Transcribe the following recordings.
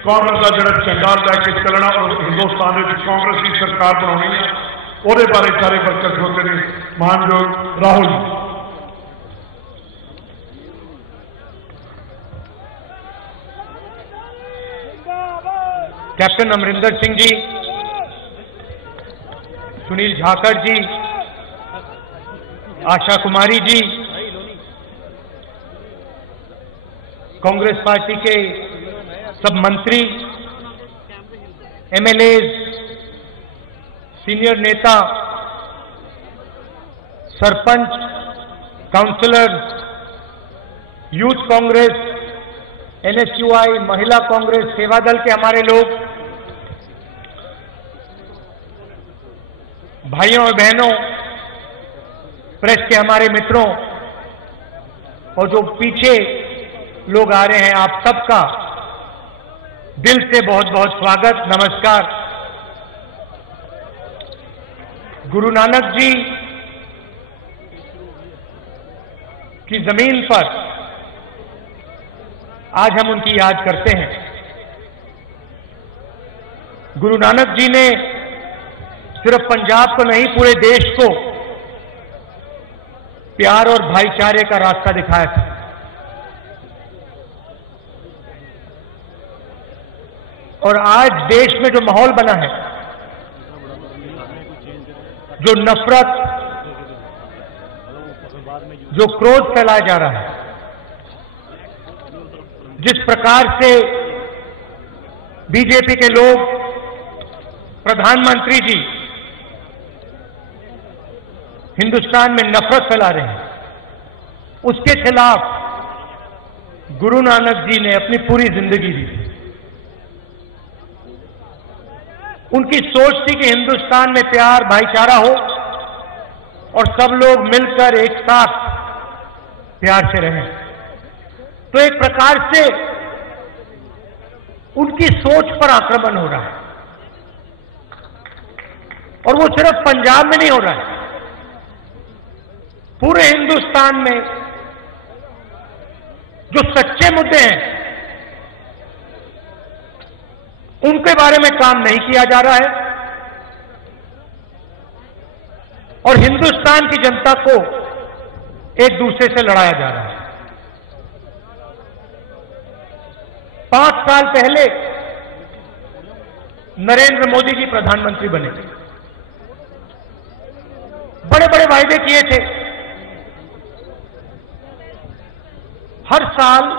कांग्रेस का जो झंडा लैके चलना और हिंदुस्तान में कांग्रेस की सरकार बनानी है, वो बारे सारे वर्कर खड़ोते ने। मानयोग राहुल जी। कैप्टन अमरिंदर सिंह जी, सुनील झाकड़ जी, आशा कुमारी जी, कांग्रेस पार्टी के सब मंत्री, एमएलए, सीनियर नेता, sarpanch, councillor, youth Congress, NSUI, Mahila Congress, सेवा दल के हमारे लोग, भाइयों और बहनों, प्रेस के हमारे मित्रों, और जो पीछे लोग आ रहे हैं, आप सबका दिल से बहुत बहुत स्वागत, नमस्कार। गुरु नानक जी की जमीन पर आज हम उनकी याद करते हैं। गुरु नानक जी ने सिर्फ पंजाब को नहीं, पूरे देश को प्यार और भाईचारे का रास्ता दिखाया था। और आज देश में जो माहौल बना है, जो नफरत, जो क्रोध फैलाया जा रहा है, जिस प्रकार से बीजेपी के लोग, प्रधानमंत्री जी हिंदुस्तान में नफरत फैला रहे हैं, उसके खिलाफ गुरु नानक जी ने अपनी पूरी जिंदगी दी। उनकी सोच थी कि हिंदुस्तान में प्यार, भाईचारा हो और सब लोग मिलकर एक साथ प्यार से रहें। तो एक प्रकार से उनकी सोच पर आक्रमण हो रहा है, और वो सिर्फ पंजाब में नहीं हो रहा है, पूरे हिंदुस्तान में जो सच्चे मुद्दे हैं उनके बारे में काम नहीं किया जा रहा है, और हिंदुस्तान की जनता को एक दूसरे से लड़ाया जा रहा है। 5 साल पहले नरेंद्र मोदी जी प्रधानमंत्री बने, बड़े बड़े वायदे किए थे। हर साल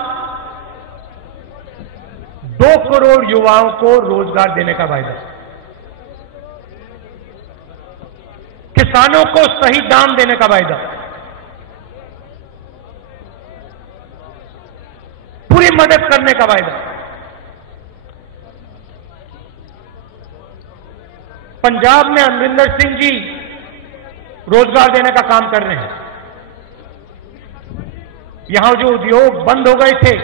2 करोड़ युवाओं को रोजगार देने का वायदा, किसानों को सही दाम देने का वायदा, पूरी मदद करने का वायदा। पंजाब में अमरिंदर सिंह जी रोजगार देने का काम कर रहे हैं। यहां जो उद्योग बंद हो गए थे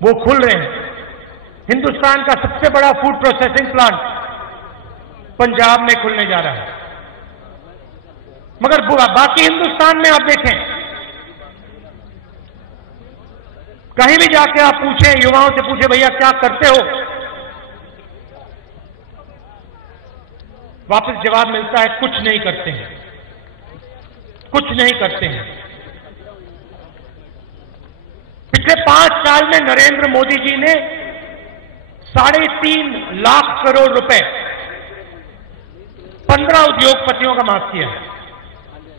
वो खुल रहे हैं। हिंदुस्तान का सबसे बड़ा फूड प्रोसेसिंग प्लांट पंजाब में खुलने जा रहा है। मगर बाकी हिंदुस्तान में आप देखें, कहीं भी जाके आप पूछें, युवाओं से पूछें, भैया क्या करते हो, वापस जवाब मिलता है, कुछ नहीं करते हैं, कुछ नहीं करते हैं। पिछले 5 साल में नरेंद्र मोदी जी ने 3.5 लाख करोड़ रुपए 15 उद्योगपतियों का माफ किया है।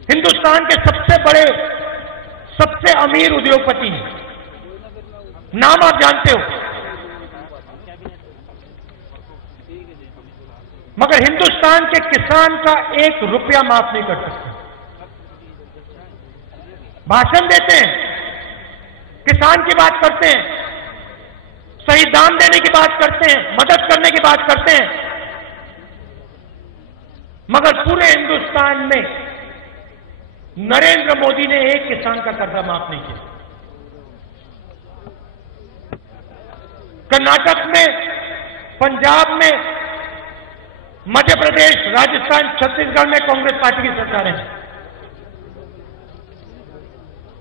हिंदुस्तान के सबसे बड़े, सबसे अमीर उद्योगपति हैं, नाम आप जानते हो, मगर हिंदुस्तान के किसान का 1 रुपया माफ नहीं कर सकते। भाषण देते हैं, किसान की बात करते हैं, सही दाम देने की बात करते हैं, मदद करने की बात करते हैं, मगर पूरे हिंदुस्तान में नरेंद्र मोदी ने एक किसान का कर्जा माफ नहीं किया। कर्नाटक में, पंजाब में, मध्य प्रदेश, राजस्थान, छत्तीसगढ़ में कांग्रेस पार्टी की सरकारें हैं।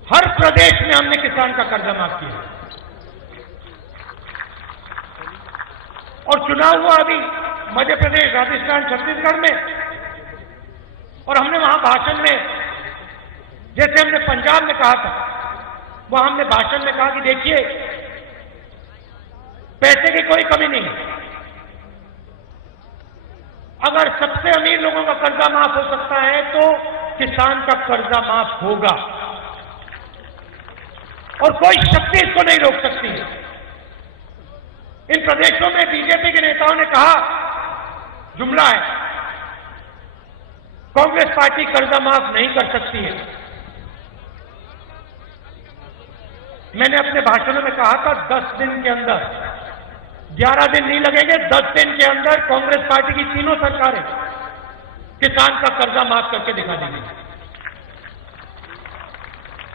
हर प्रदेश में हमने किसान का कर्जा माफ किया। और चुनाव हुआ अभी मध्य प्रदेश, राजस्थान, छत्तीसगढ़ में, और हमने वहां भाषण में, जैसे हमने पंजाब में कहा था, वहां हमने भाषण में कहा कि देखिए पैसे की कोई कमी नहीं है, अगर सबसे अमीर लोगों का कर्जा माफ हो सकता है तो किसान का कर्जा माफ होगा और कोई शक्ति इसको नहीं रोक सकती है। इन प्रदेशों में बीजेपी के नेताओं ने कहा, जुमला है, कांग्रेस पार्टी कर्जा माफ नहीं कर सकती है। मैंने अपने भाषणों में कहा था 10 दिन के अंदर, 11 दिन नहीं लगेंगे, 10 दिन के अंदर कांग्रेस पार्टी की तीनों सरकारें किसान का कर्जा माफ करके दिखा देंगी।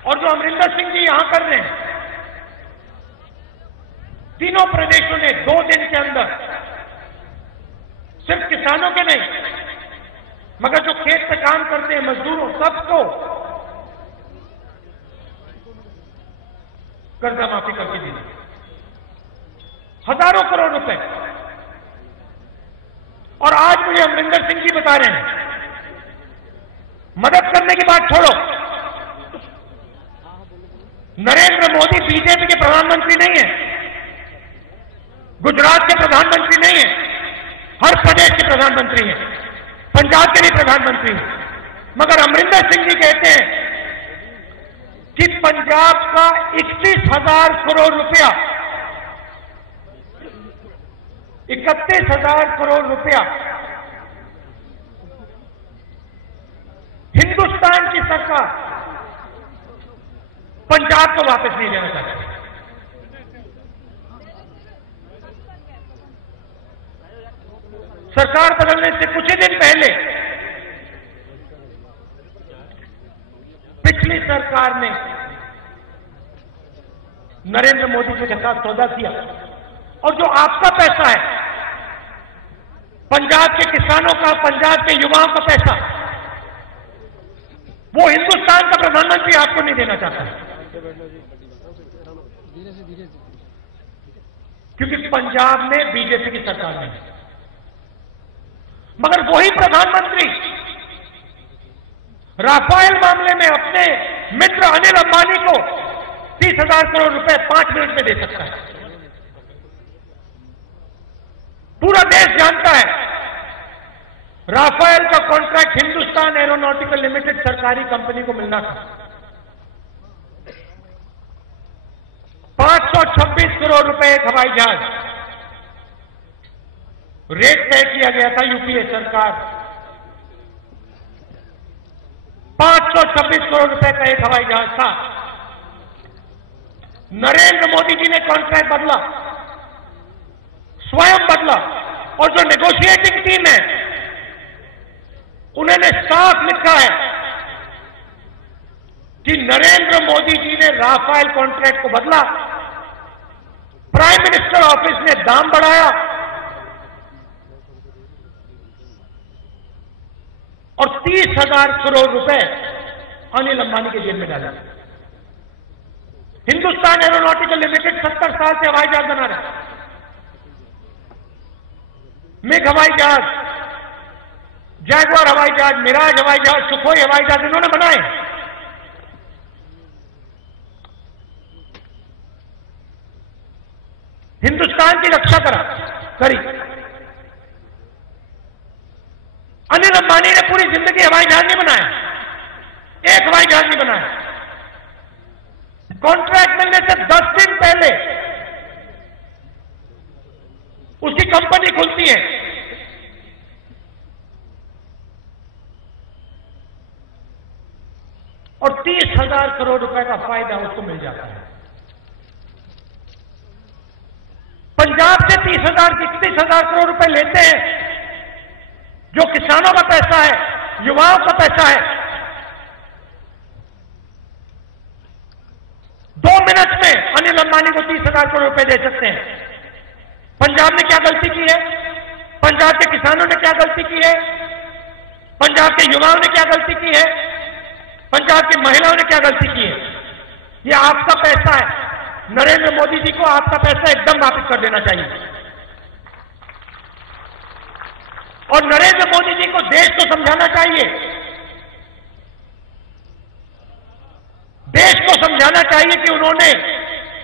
और जो अमरिंदर सिंह जी यहां कर रहे हैं, तीनों प्रदेशों ने 2 दिन के अंदर, सिर्फ किसानों के नहीं मगर जो खेत पे काम करते हैं मजदूरों, सबको कर्जा माफी करके दी, हजारों करोड़ रुपए। और आज मुझे अमरिंदर सिंह जी बता रहे हैं, मदद करने की बात छोड़ो, नरेंद्र मोदी बीजेपी के प्रधानमंत्री नहीं है, गुजरात के प्रधानमंत्री नहीं है, हर प्रदेश के प्रधानमंत्री हैं, पंजाब के भी प्रधानमंत्री हैं, मगर अमरिंदर सिंह जी कहते हैं कि पंजाब का 31,000 करोड़ रुपया, 31,000 करोड़ रुपया हिंदुस्तान की सरकार पंजाब को वापस नहीं देना चाहती। सरकार बदलने से कुछ ही दिन पहले पिछली सरकार ने नरेंद्र मोदी जी के साथ सौदा किया और जो आपका पैसा है, पंजाब के किसानों का, पंजाब के युवाओं का पैसा, वो हिंदुस्तान का प्रधानमंत्री आपको नहीं देना चाहता है, क्योंकि पंजाब में बीजेपी की सरकार नहीं है। मगर वही प्रधानमंत्री राफेल मामले में अपने मित्र अनिल अंबानी को 30,000 करोड़ रुपए 5 मिनट में दे सकता है। पूरा देश जानता है राफेल का कॉन्ट्रैक्ट हिंदुस्तान एरोनॉटिकल लिमिटेड सरकारी कंपनी को मिलना था। 526 करोड़ रुपए एक हवाई जहाज, रेट तय किया गया था यूपीए सरकार, 526 करोड़ रुपए का एक हवाई जहाज था। नरेंद्र मोदी जी ने कॉन्ट्रैक्ट बदला, स्वयं बदला, और जो नेगोशिएटिंग टीम है उन्होंने साफ लिखा है कि नरेंद्र मोदी जी ने राफेल कॉन्ट्रैक्ट को बदला, प्राइम मिनिस्टर ऑफिस ने दाम बढ़ाया और 30,000 करोड़ रुपए अनिल अंबानी के जेब में डाला। हिंदुस्तान एरोनॉटिकल लिमिटेड 70 साल से हवाई जहाज बना रहा है, मिग हवाई जहाज, जैगुआर हवाई जहाज, मिराज हवाई जहाज, सुखोई हवाई जहाज इन्होंने बनाए। हिंदुस्तान की रक्षा करी। अनिल अंबानी ने पूरी जिंदगी हवाई जहाज नहीं बनाया, एक हवाई जहाज नहीं बनाया। कॉन्ट्रैक्ट मिलने से 10 दिन पहले उसकी कंपनी खुलती है, और 30,000 करोड़ रुपए का फायदा उसको मिल जाता है। पंजाब से 31,000 करोड़ रुपए लेते हैं, जो किसानों का पैसा है, युवाओं का पैसा है। 2 मिनट में अनिल अंबानी को 30,000 करोड़ रुपए दे सकते हैं। पंजाब ने क्या गलती की है? पंजाब के किसानों ने क्या गलती की है? पंजाब के युवाओं ने क्या गलती की है? पंजाब की महिलाओं ने क्या गलती की है? ये आपका पैसा है। नरेंद्र मोदी जी को आपका पैसा एकदम वापस कर देना चाहिए। और नरेंद्र मोदी जी को देश को समझाना चाहिए, देश को समझाना चाहिए कि उन्होंने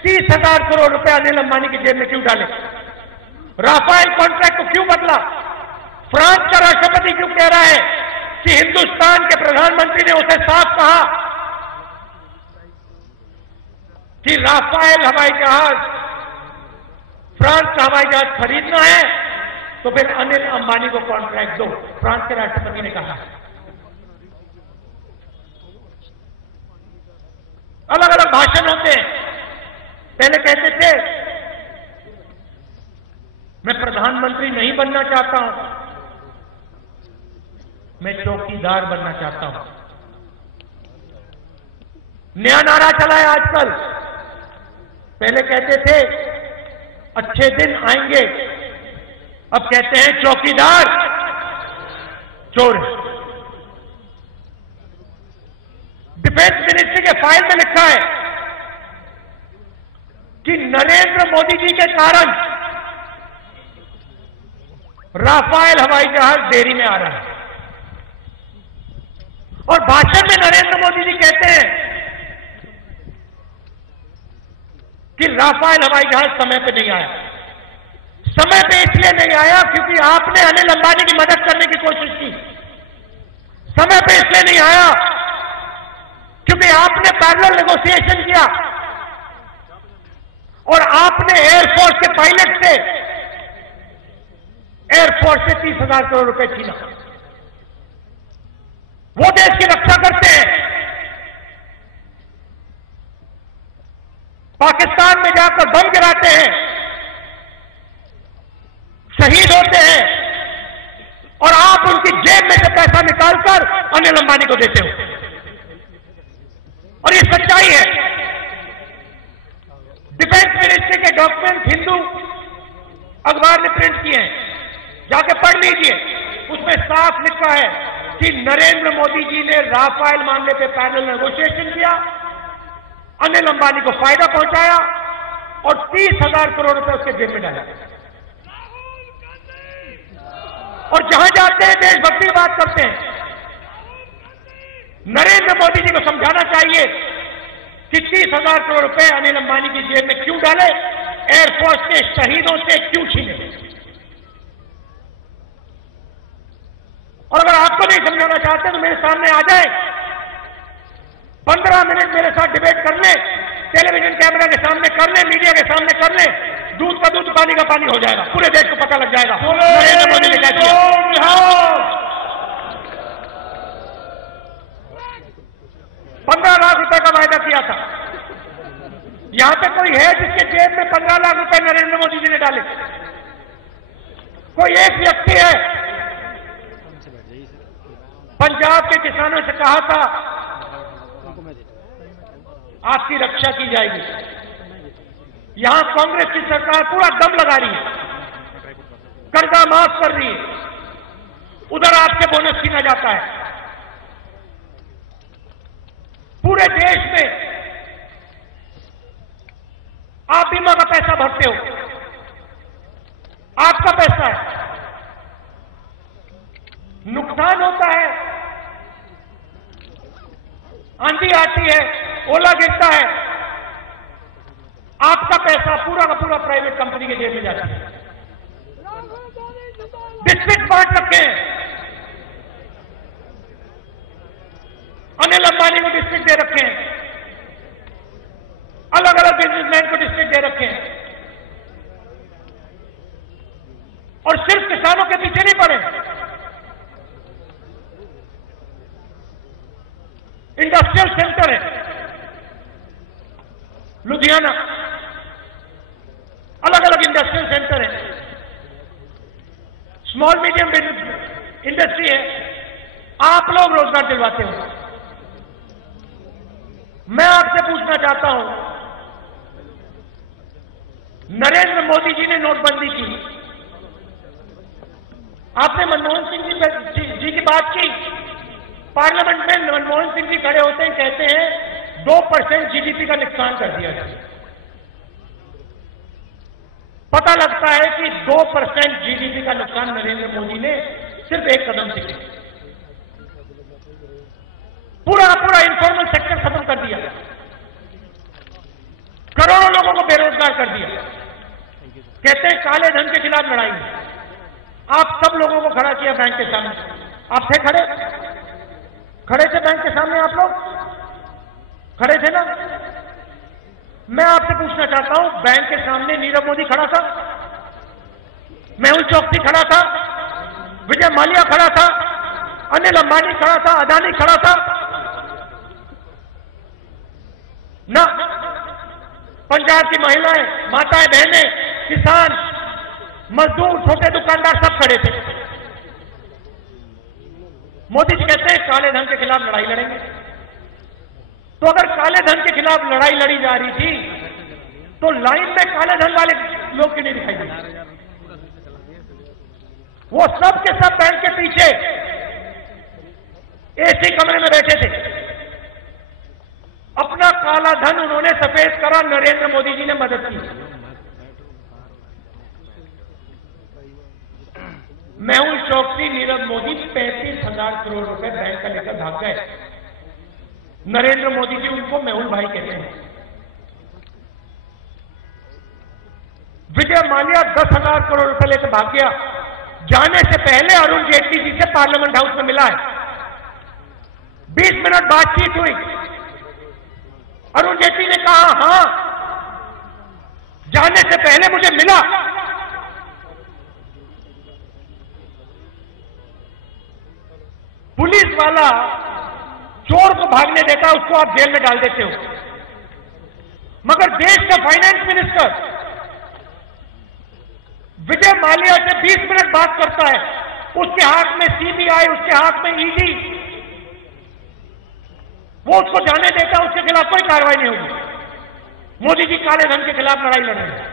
30,000 करोड़ रुपए अनिल अंबानी की जेब में क्यों डाले, राफेल कॉन्ट्रैक्ट को क्यों बदला, फ्रांस का राष्ट्रपति क्यों कह रहा है कि हिंदुस्तान के प्रधानमंत्री ने उसे साफ कहा कि राफेल हवाई जहाज, फ्रांस का हवाई जहाज खरीदना है तो फिर अनिल अंबानी को कॉन्ट्रैक्ट दो, फ्रांस के राष्ट्रपति ने कहा। अलग अलग भाषण होते हैं। पहले कहते थे मैं प्रधानमंत्री नहीं बनना चाहता हूं, मैं चौकीदार बनना चाहता हूं। नया नारा चला है आजकल। पहले कहते थे अच्छे दिन आएंगे, अब कहते हैं चौकीदार चोर है। डिफेंस मिनिस्ट्री के फाइल में लिखा है कि नरेंद्र मोदी जी के कारण राफेल हवाई जहाज देरी में आ रहा है। और भाषण में नरेंद्र मोदी जी कहते हैं कि राफेल हवाई जहाज समय पे नहीं आया। समय पे इसलिए नहीं आया क्योंकि आपने अनिल अंबानी की मदद करने की कोशिश की। समय पे इसलिए नहीं आया क्योंकि आपने पैरेलल नेगोशिएशन किया और आपने एयरफोर्स के पायलट से एयरफोर्स से 30,000 करोड़ रुपए छीना। वो देश की रक्षा करते हैं, पाकिस्तान में जाकर बम गिराते हैं, शहीद होते हैं और आप उनकी जेब में से पैसा निकालकर अनिल अंबानी को देते हो। और ये सच्चाई है। डिफेंस मिनिस्ट्री के डॉक्यूमेंट हिंदू अखबार ने प्रिंट किए हैं, जाके पढ़ लीजिए। उसमें साफ लिखा है कि नरेंद्र मोदी जी ने राफेल मामले पे पैरेलल नेगोशिएशन किया, अनिल अंबानी को फायदा पहुंचाया और 30,000 करोड़ रुपए उसके जेब में डाला। और जहां जाते हैं देशभक्ति की बात करते हैं। नरेंद्र मोदी जी को समझाना चाहिए कि 30,000 करोड़ रुपए अनिल अंबानी की जेब में क्यों डाले, एयरफोर्स के शहीदों से क्यों छीने। और अगर आपको नहीं समझाना चाहते तो मेरे सामने आ जाए, 15 मिनट मेरे साथ डिबेट कर ले, टेलीविजन कैमरा के सामने कर ले, मीडिया के सामने कर ले, दूध का दूध पानी का पानी हो जाएगा, पूरे देश को पता लग जाएगा नरेंद्र मोदी ने क्या किया। 15 लाख रुपए का वायदा किया था। यहां पे कोई है जिसके जेब में 15 लाख रुपए नरेंद्र मोदी जी ने डाले? कोई एक व्यक्ति है? पंजाब के किसानों से कहा था आपकी रक्षा की जाएगी। यहां कांग्रेस की सरकार पूरा दम लगा रही है, कर्जा माफ कर रही है, उधर आपसे बोनस छीना जाता है। पूरे देश में आप बीमा का पैसा भरते हो, आपका पैसा है, नुकसान होता है, आंधी आती है, ओला गिरता है, आपका पैसा पूरा का पूरा प्राइवेट कंपनी के जेब में जाता है। डिस्ट्रिक्ट बांट रखे हैं, अनिल अंबानी को डिस्ट्रिक्ट दे रखे हैं, अलग अलग बिजनेसमैन को डिस्ट्रिक्ट दे रखे हैं और सिर्फ किसानों के पीछे नहीं पड़े। इंडस्ट्रियल सेंटर है लुधियाना, अलग अलग इंडस्ट्रियल सेंटर है, स्मॉल मीडियम इंडस्ट्री है, आप लोग रोजगार दिलवाते हो। मैं आपसे पूछना चाहता हूं, नरेंद्र मोदी जी ने नोटबंदी की, आपने मनमोहन सिंह जी की बात की, पार्लियामेंट में मनमोहन सिंह जी खड़े होते हैं, कहते हैं 2% जीडीपी का नुकसान कर दिया जाए। पता लगता है कि 2% जीडीपी का नुकसान नरेंद्र मोदी ने सिर्फ एक कदम से किया। पूरा इन्फॉर्मल सेक्टर खत्म कर दिया, करोड़ों लोगों को बेरोजगार कर दिया। कहते हैं काले धन के खिलाफ लड़ाई में आप सब लोगों को खड़ा किया बैंक के सामने। आप थे खड़े थे बैंक के सामने, आप लोग खड़े थे ना। मैं आपसे पूछना चाहता हूं, बैंक के सामने नीरव मोदी खड़ा था, मेहुल चोकसी खड़ा था, विजय माल्या खड़ा था, अनिल अंबानी खड़ा था, अदानी खड़ा था ना। पंजाब की महिलाएं, माताएं, बहनें, किसान, मजदूर, छोटे दुकानदार सब खड़े थे। मोदी जी कहते हैं काले धन के खिलाफ लड़ाई लड़ेंगे। तो अगर काले धन के खिलाफ लड़ाई लड़ी जा रही थी तो लाइन में काले धन वाले लोग क्यों नहीं दिखाई दिए? वो सब के सब बैंक के पीछे एसी कमरे में बैठे थे। अपना काला धन उन्होंने सफेद करा, नरेंद्र मोदी जी ने मदद की। मेहुल चोकसी, नीरव मोदी 35,000 करोड़ रुपए बैंक का लेकर भाग गए। नरेंद्र मोदी जी उनको मेहुल भाई कहते हैं। विजय माल्या 10,000 करोड़ रुपए लेकर भाग गया। जाने से पहले अरुण जेटली जी से पार्लियामेंट हाउस में मिला है। 20 मिनट बातचीत हुई। अरुण जेटली ने कहा हां, जाने से पहले मुझे मिला। पुलिस वाला चोर को भागने देता है, उसको आप जेल में डाल देते हो, मगर देश का फाइनेंस मिनिस्टर विजय माल्या से 20 मिनट बात करता है। उसके हाथ में सीबीआई, उसके हाथ में ईडी, वो उसको जाने देता है, उसके खिलाफ कोई कार्रवाई नहीं होगी। मोदी जी काले धन के खिलाफ लड़ाई लड़ रहे हैं।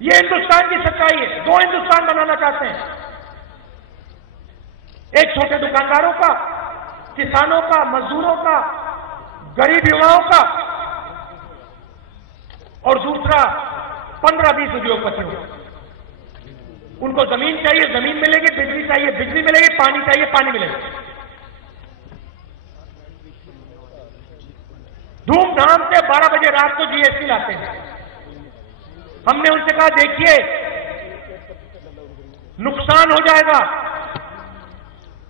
ये हिंदुस्तान की सच्चाई है। दो हिंदुस्तान बनाना चाहते हैं, एक छोटे दुकानदारों का, किसानों का, मजदूरों का, गरीब युवाओं का, और दूसरा 15-20 उद्योगपतियों का। उनको जमीन चाहिए, जमीन मिलेगी, बिजली चाहिए, बिजली मिलेगी, पानी चाहिए, पानी मिलेगा। धूमधाम से 12 बजे रात को जीएसटी लाते हैं। हमने उनसे कहा देखिए नुकसान हो जाएगा,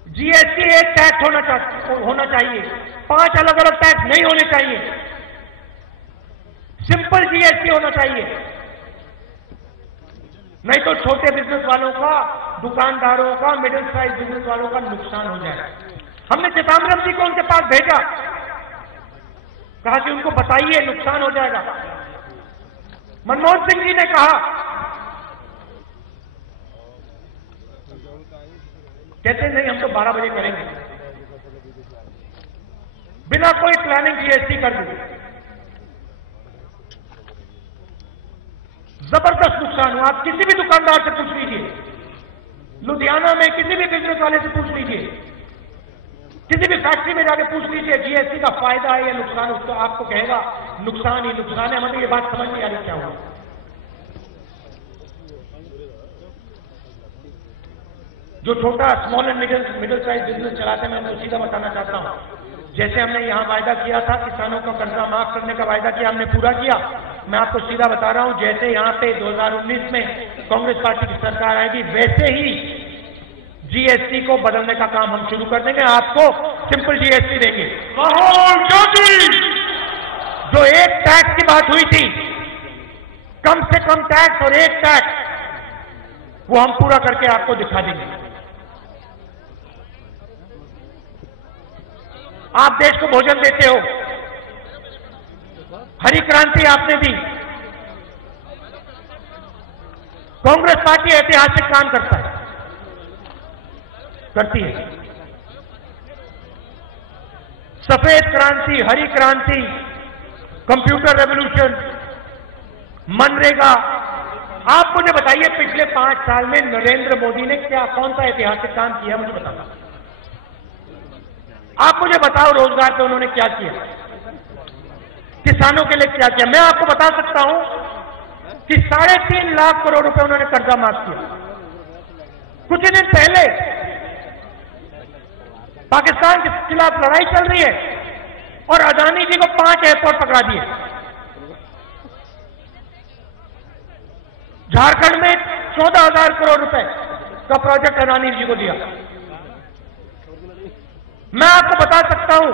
जीएसटी एक टैक्स होना चाहिए, 5 अलग अलग टैक्स नहीं होने चाहिए, सिंपल जीएसटी होना चाहिए, नहीं तो छोटे बिजनेस वालों का, दुकानदारों का, मिडिल साइज बिजनेस वालों का नुकसान हो जाएगा। हमने चिदंबरम जी को उनके पास भेजा, कहा कि उनको बताइए नुकसान हो जाएगा। मनमोहन सिंह जी ने कहा, कहते नहीं हम तो 12 बजे करेंगे, बिना कोई प्लानिंग जीएसटी कर दी। जबरदस्त नुकसान हुआ। आप किसी भी दुकानदार से पूछ लीजिए, लुधियाना में किसी भी बिजनेस वाले से पूछ लीजिए, किसी भी फैक्ट्री में जाके पूछ लीजिए जीएसटी का फायदा है या नुकसान, उसको आपको कहेगा नुकसान ही नुकसान है। मतलब ये बात समझ नहीं आ रही क्या हुआ। जो छोटा small and middle size business चलाते हैं, मैं उनको सीधा बताना चाहता हूं, जैसे हमने यहां वायदा किया था किसानों का कर्जा माफ करने का वायदा किया, हमने पूरा किया। मैं आपको सीधा बता रहा हूं, जैसे यहां पे 2019 में कांग्रेस पार्टी की सरकार आएगी, वैसे ही जीएसटी को बदलने का काम हम शुरू कर देंगे। आपको सिंपल जीएसटी देंगे। राहुल गांधी, जो एक टैक्स की बात हुई थी, कम से कम टैक्स और एक टैक्स, वो हम पूरा करके आपको दिखा देंगे। आप देश को भोजन देते हो, हरी क्रांति आपने दी। कांग्रेस पार्टी ऐतिहासिक काम करती है। सफेद क्रांति, हरी क्रांति, कंप्यूटर रेवोल्यूशन, मनरेगा। आप मुझे बताइए पिछले 5 साल में नरेंद्र मोदी ने कौन सा ऐतिहासिक काम किया, मुझे बताना। आप मुझे बताओ रोजगार पे उन्होंने क्या किया, किसानों के लिए क्या किया। मैं आपको बता सकता हूं कि 3.5 लाख करोड़ रुपए उन्होंने कर्जा माफ किया। कुछ ही दिन पहले पाकिस्तान के खिलाफ लड़ाई चल रही है और अदानी जी को 5 एयरपोर्ट पकड़ा दिए। झारखंड में 14,000 करोड़ रुपए का प्रोजेक्ट अदानी जी को दिया। मैं आपको बता सकता हूं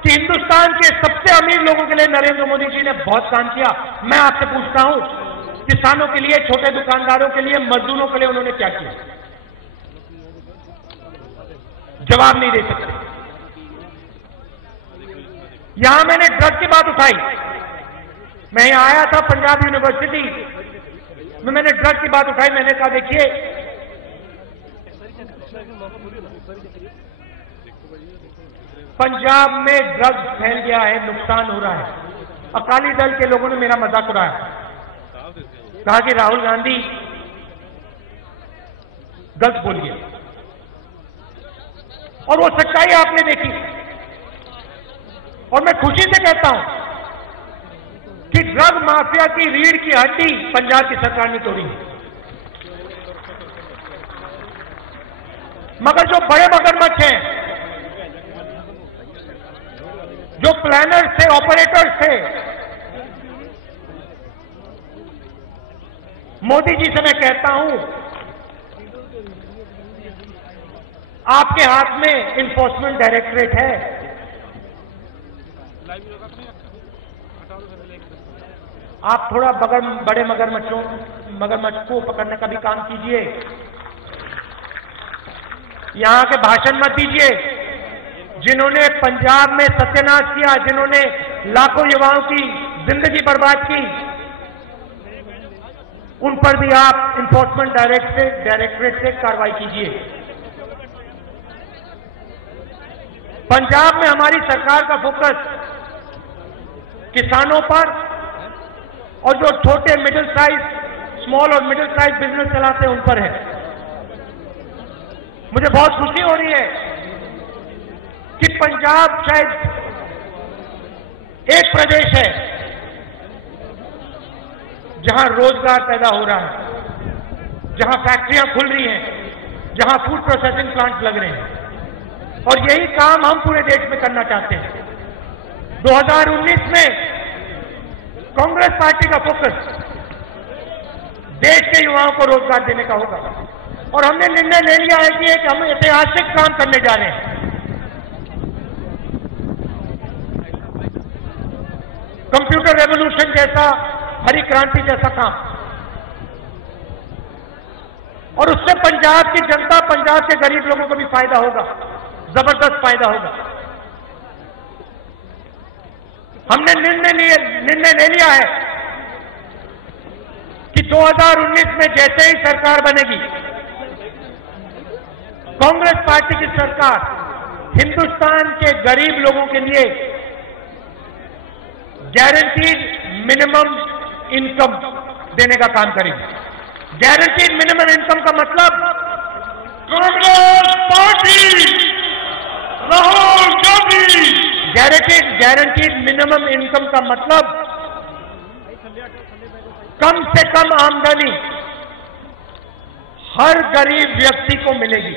कि हिंदुस्तान के सबसे अमीर लोगों के लिए नरेंद्र मोदी जी ने बहुत काम किया। मैं आपसे पूछता हूं, किसानों के लिए, छोटे दुकानदारों के लिए, मजदूरों के लिए उन्होंने क्या किया? जवाब नहीं दे सकते। यहां मैंने ड्रग की बात उठाई। मैं यहां आया था पंजाब यूनिवर्सिटी में, मैंने ड्रग की बात उठाई। मैंने कहा देखिए, पंजाब में ड्रग फैल गया है, नुकसान हो रहा है। अकाली दल के लोगों ने मेरा मजाक उड़ाया, कहा कि राहुल गांधी गलत बोल गया, और वो सच्चाई आपने देखी। और मैं खुशी से कहता हूं कि ड्रग माफिया की रीढ़ की हड्डी पंजाब की सरकार ने तोड़ी है। मगर जो बड़े मगरमच्छ हैं, जो प्लानर्स थे, ऑपरेटर्स थे, मोदी जी से मैं कहता हूं, आपके हाथ में इन्फोर्समेंट डायरेक्टरेट है, आप थोड़ा बड़े मगरमच्छ को पकड़ने का भी काम कीजिए। यहां के भाषण मत दीजिए। जिन्होंने पंजाब में सत्यानाश किया, जिन्होंने लाखों युवाओं की जिंदगी बर्बाद की, उन पर भी आप इन्फोर्समेंट डायरेक्टरेट से कार्रवाई कीजिए। पंजाब में हमारी सरकार का फोकस किसानों पर और जो छोटे स्मॉल और मिडिल साइज बिजनेस चलाते हैं उन पर है। मुझे बहुत खुशी हो रही है कि पंजाब शायद एक प्रदेश है जहां रोजगार पैदा हो रहा है, जहां फैक्ट्रियां खुल रही हैं, जहां फूड प्रोसेसिंग प्लांट लग रहे हैं, और यही काम हम पूरे देश में करना चाहते हैं। 2019 में कांग्रेस पार्टी का फोकस देश के युवाओं को रोजगार देने का होगा, और हमने निर्णय ले लिया है कि हम ऐतिहासिक काम करने जा रहे हैं। कंप्यूटर रेवोल्यूशन जैसा, हरी क्रांति जैसा काम, और उससे पंजाब की जनता, पंजाब के गरीब लोगों को भी फायदा होगा, जबरदस्त फायदा होगा। हमने निर्णय ले लिया है कि 2019 में जैसे ही सरकार बनेगी, कांग्रेस पार्टी की सरकार हिंदुस्तान के गरीब लोगों के लिए गारंटीड मिनिमम इनकम देने का काम करेगी। गारंटीड मिनिमम इनकम का मतलब, Congress party, Rahul Gandhi. Guaranteed minimum income का मतलब कम से कम आमदनी हर गरीब व्यक्ति को मिलेगी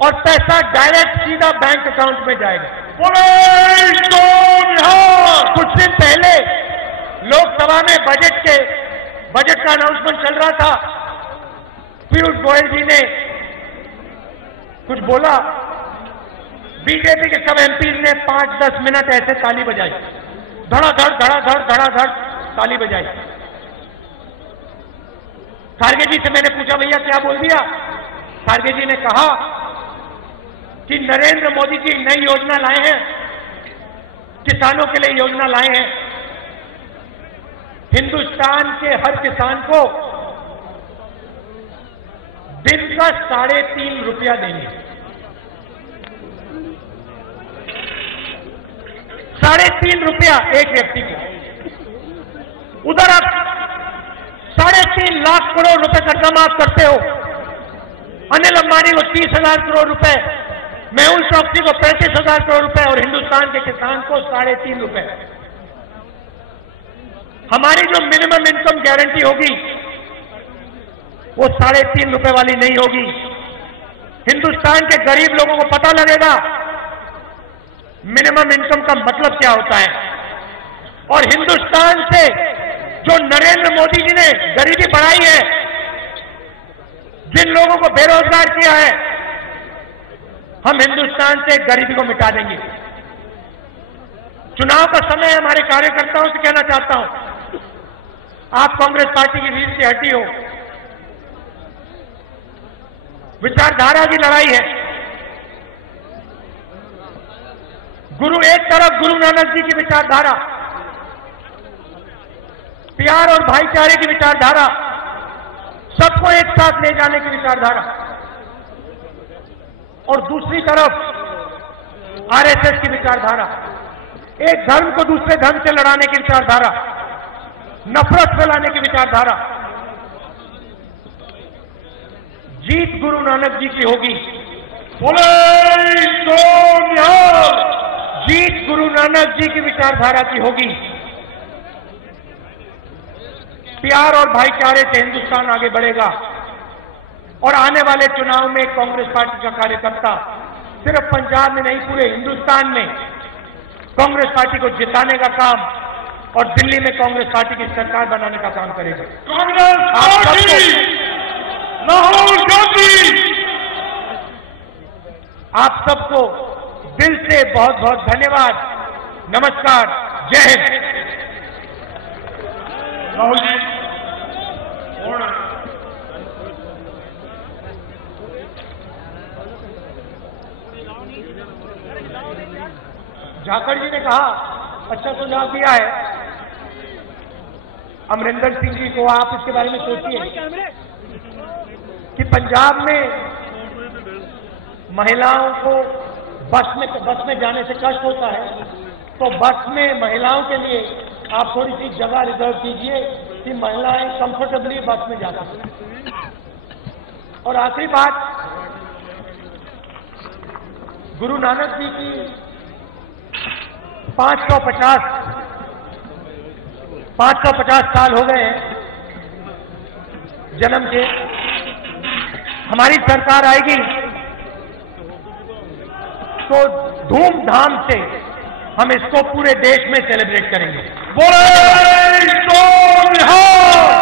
और पैसा डायरेक्ट सीधा बैंक अकाउंट में जाएगा। कुछ दिन पहले लोकसभा में बजट का अनाउंसमेंट चल रहा था। पीयूष गोयल जी ने कुछ बोला, बीजेपी के सब एमपी ने 5-10 मिनट ऐसे ताली बजाई, धड़ाधड़ धड़ाधड़ धड़ाधड़ ताली बजाई। खारगे जी से मैंने पूछा, भैया क्या बोल दिया? खारगे जी ने कहा कि नरेंद्र मोदी जी नई योजना लाए हैं, किसानों के लिए योजना लाए हैं, हिंदुस्तान के हर किसान को दिन का 3.5 रुपया देंगे। 3.5 रुपया एक व्यक्ति को। उधर आप 3.5 लाख करोड़ रुपए कर्जा माफ करते हो। अनिल अंबानी को 30,000 करोड़ रुपए, मेहुल चोकसी को 35,000 करोड़ रुपए, और हिंदुस्तान के किसान को 3.5 रुपए। हमारी जो मिनिमम इनकम गारंटी होगी वो 3.5 रुपए वाली नहीं होगी। हिंदुस्तान के गरीब लोगों को पता लगेगा मिनिमम इनकम का मतलब क्या होता है। और हिंदुस्तान से जो नरेंद्र मोदी जी ने गरीबी बढ़ाई है, जिन लोगों को बेरोजगार किया है, हम हिंदुस्तान से गरीबी को मिटा देंगे। चुनाव का समय हमारे कार्यकर्ताओं से कहना चाहता हूं, आप कांग्रेस पार्टी की रीढ़ से हटी हो, विचारधारा की लड़ाई है। एक तरफ गुरु नानक जी की विचारधारा, प्यार और भाईचारे की विचारधारा, सबको एक साथ ले जाने की विचारधारा, और दूसरी तरफ आरएसएस की विचारधारा, एक धर्म को दूसरे धर्म से लड़ाने की विचारधारा, नफरत फैलाने की विचारधारा। जीत गुरु नानक जी की होगी। जीत गुरु नानक जी की विचारधारा की होगी। प्यार और भाईचारे से हिंदुस्तान आगे बढ़ेगा और आने वाले चुनाव में कांग्रेस पार्टी का कार्यकर्ता सिर्फ पंजाब में नहीं, पूरे हिंदुस्तान में कांग्रेस पार्टी को जिताने का काम और दिल्ली में कांग्रेस पार्टी की सरकार बनाने का काम करेगा। राहुल गांधी, आप सबको दिल से बहुत बहुत धन्यवाद। नमस्कार, जय हिंद। राहुल जी, झाकड़ जी ने कहा, अच्छा सुझाव दिया है। अमरिंदर सिंह जी को आप इसके बारे में सोचिए कि पंजाब में महिलाओं को बस में जाने से कष्ट होता है, तो बस में महिलाओं के लिए आप थोड़ी सी जगह रिजर्व कीजिए कि महिलाएं कंफर्टेबली बस में जा सकें। और आखिरी बात, गुरु नानक जी की 550 साल हो गए हैं जन्म के। हमारी सरकार आएगी तो धूमधाम से हम इसको पूरे देश में सेलिब्रेट करेंगे। बोले सोनिहाल।